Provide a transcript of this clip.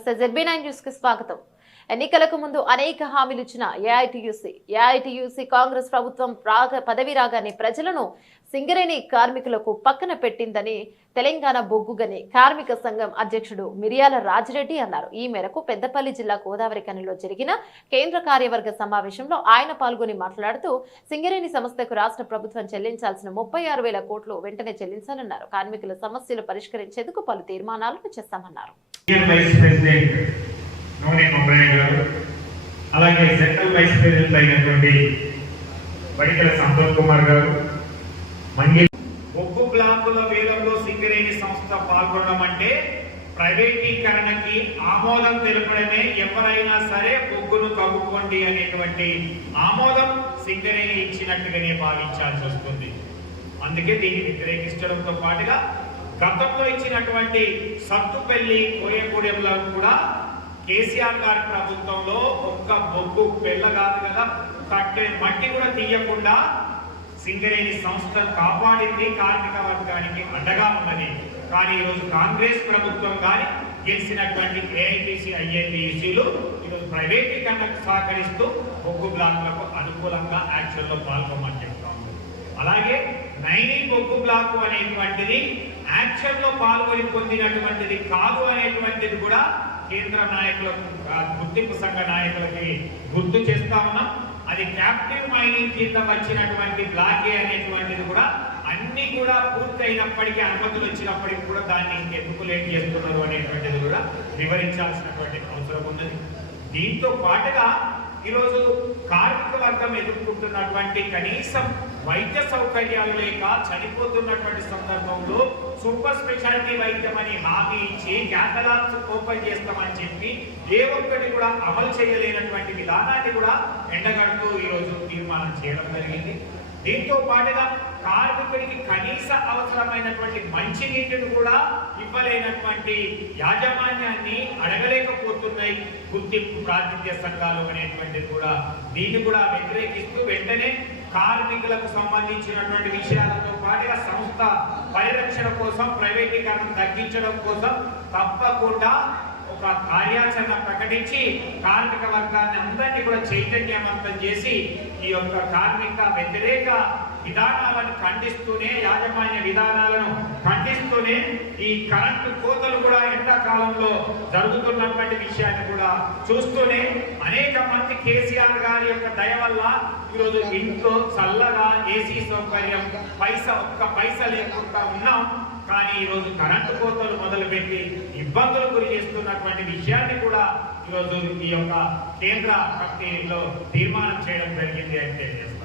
నమస్తే. ZB nine న్యూస్కి స్వాగతం. ఎన్నికలకు ముందు అనేక హామీలు ఇచ్చిన ఏఐటియుసి ఏఐటియుసి కాంగ్రెస్ ప్రభుత్వం రాగ పదవి రాగానే ప్రజలను సింగరేణి కార్మికులకు పక్కన పెట్టిందని తెలంగాణ బొగ్గుగని కార్మిక సంఘం అధ్యక్షుడు మిరియాల రాజిరెడ్డి అన్నారు. ఈ మేరకు పెద్దపల్లి జిల్లా గోదావరి కనిలో జరిగిన కేంద్ర కార్యవర్గ సమావేశంలో ఆయన పాల్గొని మాట్లాడుతూ సింగరేణి సంస్థకు రాష్ట్ర ప్రభుత్వం చెల్లించాల్సిన ముప్పై ఆరు వేల కోట్లు వెంటనే చెల్లించాలన్నారు కార్మికుల సమస్యలు పరిష్కరించేందుకు పలు తీర్మానాలను చేస్తామన్నారు. Senior vice president Noni Mobbayya గారు అలాగే సెంట్రల్ వైస్ ప్రెసిడెంట్ అయినటువంటి వడికల సంతోష్ కుమార్ గారు మంగి బొగ్గు బ్లాకుల వేలంలో సింగరేణి సంస్థ పాల్గొనడం అంటే ప్రైవేటీకరణకి ఆమోదం తెలపడమే ఎవరైనా సరే బొగ్గును తవ్వుకోండి అనేటువంటి ఆమోదం సింగరేణి ఇచ్చినట్టుగానే భావించాల్సి వస్తుంది. అందుకే దీన్ని వ్యతిరేకించడంతో పాటుగా గతంలో ఇచ్చినటువంటి సత్తుపల్లి కోయగూడెంలో కూడా కేసీఆర్ గారి ప్రభుత్వంలో ఒక్క బొగ్గు పెళ్ళ కాదు కదా. కట్టే మట్టి కూడా తీయకుండా సింగరేణి సంస్థను కాపాడింది కార్మిక వర్గానికి అండగా ఉన్నది. కానీ ఈరోజు కాంగ్రెస్ ప్రభుత్వం కానీ గెలిచినటువంటి ఏఐటీసీ ఐఎన్టీసీలు ఈరోజు ప్రైవేటీకరణకు సహకరిస్తూ బొగ్గు బ్లాక్లకు అనుకూలంగా యాక్షన్లో పాల్గొమని చెప్తా అలాగే నైని బొగ్గు బ్లాక్ అనేటువంటిది యాక్షన్లో పాల్గొని పొందినటువంటిది కాదు అనేటువంటిది కూడా కేంద్ర నాయకులకు గుర్తింపు సంఘ నాయకులకి గుర్తు చేస్తా ఉన్నాం. అది క్యాప్టివ్ మైనింగ్ కింద వచ్చినటువంటి బ్లాకే అనేటువంటిది కూడా అన్ని కూడా పూర్తయినప్పటికీ అనుమతులు వచ్చినప్పటికీ కూడా దాన్ని ఎందుకు లేట్ చేస్తున్నారు అనేటువంటిది కూడా వివరించాల్సినటువంటి అవసరం ఉన్నది. దీంతో పాటుగా ఈరోజు కార్మిక వర్గం ఎదుర్కొంటున్నటువంటి కనీసం వైద్య సౌకర్యాలు లేక చనిపోతున్నటువంటి సందర్భంలో సూపర్ స్పెషాలిటీ వైద్యం అని హామీ ఇచ్చి క్యాటలాగ్స్ ఓపెన్ చేస్తామని చెప్పి ఏ ఒక్కటి కూడా అమలు చేయలేనటువంటి విధానాన్ని కూడా ఎండగడుతూ ఈరోజు తీర్మానం చేయడం జరిగింది. దీంతో పాటుగా కార్మికుడికి కనీస అవసరమైనటువంటి మంచి నీటిని కూడా ఇవ్వలేనటువంటి యాజమాన్యాన్ని అడగలేకపోతున్నాయి గుర్తింపు ప్రాతినిధ్య సంఘాలు అనేటువంటిది కూడా. దీన్ని కూడా వ్యతిరేకిస్తూ వెంటనే కార్మికులకు సంబంధించినటువంటి విషయాలతో పాటుగా సంస్థ పరిరక్షణ కోసం ప్రైవేటీకరణ తగ్గించడం కోసం తప్పకుండా ఒక కార్యాచరణ ప్రకటించి కార్మిక వర్గాన్ని అందరినీ కూడా చైతన్యవంతం చేసి ఈ యొక్క కార్మిక వ్యతిరేక విధానాలను ఖండిస్తూనే యాజమాన్య విధానాలను ఖండిస్తూనే ఈ కరెంటు కోతలు కూడా ఎండాకాలంలో జరుగుతున్నటువంటి విషయాన్ని కూడా చూస్తూనే అనేక మంది కేసీఆర్ గారి యొక్క దయ వల్ల ఈరోజు ఇంట్లో చల్లగా ఏసీ సౌకర్యం పైస ఒక్క పైస లేకుండా ఉన్నాం. కానీ ఈరోజు కరెంటు కోతలు మొదలుపెట్టి ఇబ్బందులు గురి చేస్తున్నటువంటి విషయాన్ని కూడా ఈరోజు ఈ యొక్క కేంద్ర కమిటీలో తీర్మానం చేయడం జరిగింది అని తెలియజేస్తాను